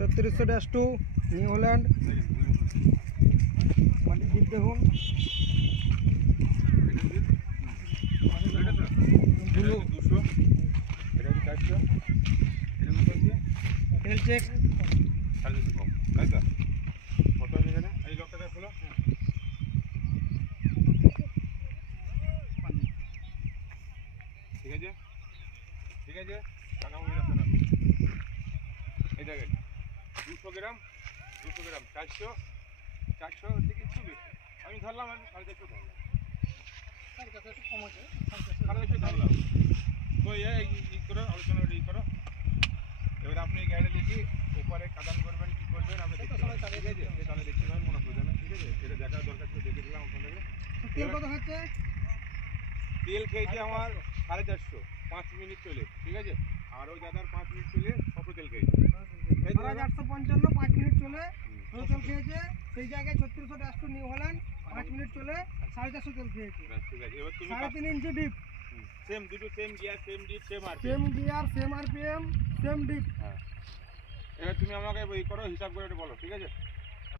3600-2 new Holland মাটির deep দেখুন তেল চেক ঠিক আছে ঠিক আছে এই দেখেন 200 গ্রাম 400 থেকে একটু বেশি আমি ধরলাম আমি 450 ধরলাম 450 কম আছে 450 ধরলাম তো এই করো আলোচনা এই করো এবার আপনি গাড়ি লিখি উপরে কাদান করবেন কি করবেন আমি দেখতে ঠিক আছে তাহলে দেখতে পাবেন মনে পড়বে না ঠিক আছে এটা দেখার দরকার ছিল দেখে দিলাম ওখান থেকে তেল কত হচ্ছে তেল খেয়েছে আমার 450 5 মিনিট চলে ঠিক আছে আর ওই দাদার 5 মিনিট চলে 600 তেল খেয়েছে 855 5 মিনিট চলে তেল খেয়েছে সেই জায়গায় 3600-2 নিউ হল্যান্ড 5 মিনিট চলে 450 তেল খেয়েছে ঠিক আছে এবার তুমি 3.5 ইঞ্চি ডিপ সেম দুটো same gear same deep same আর same gear same RPM same deep হ্যাঁ এবার তুমি আমাকে এই করো হিসাব করে বলো ঠিক আছে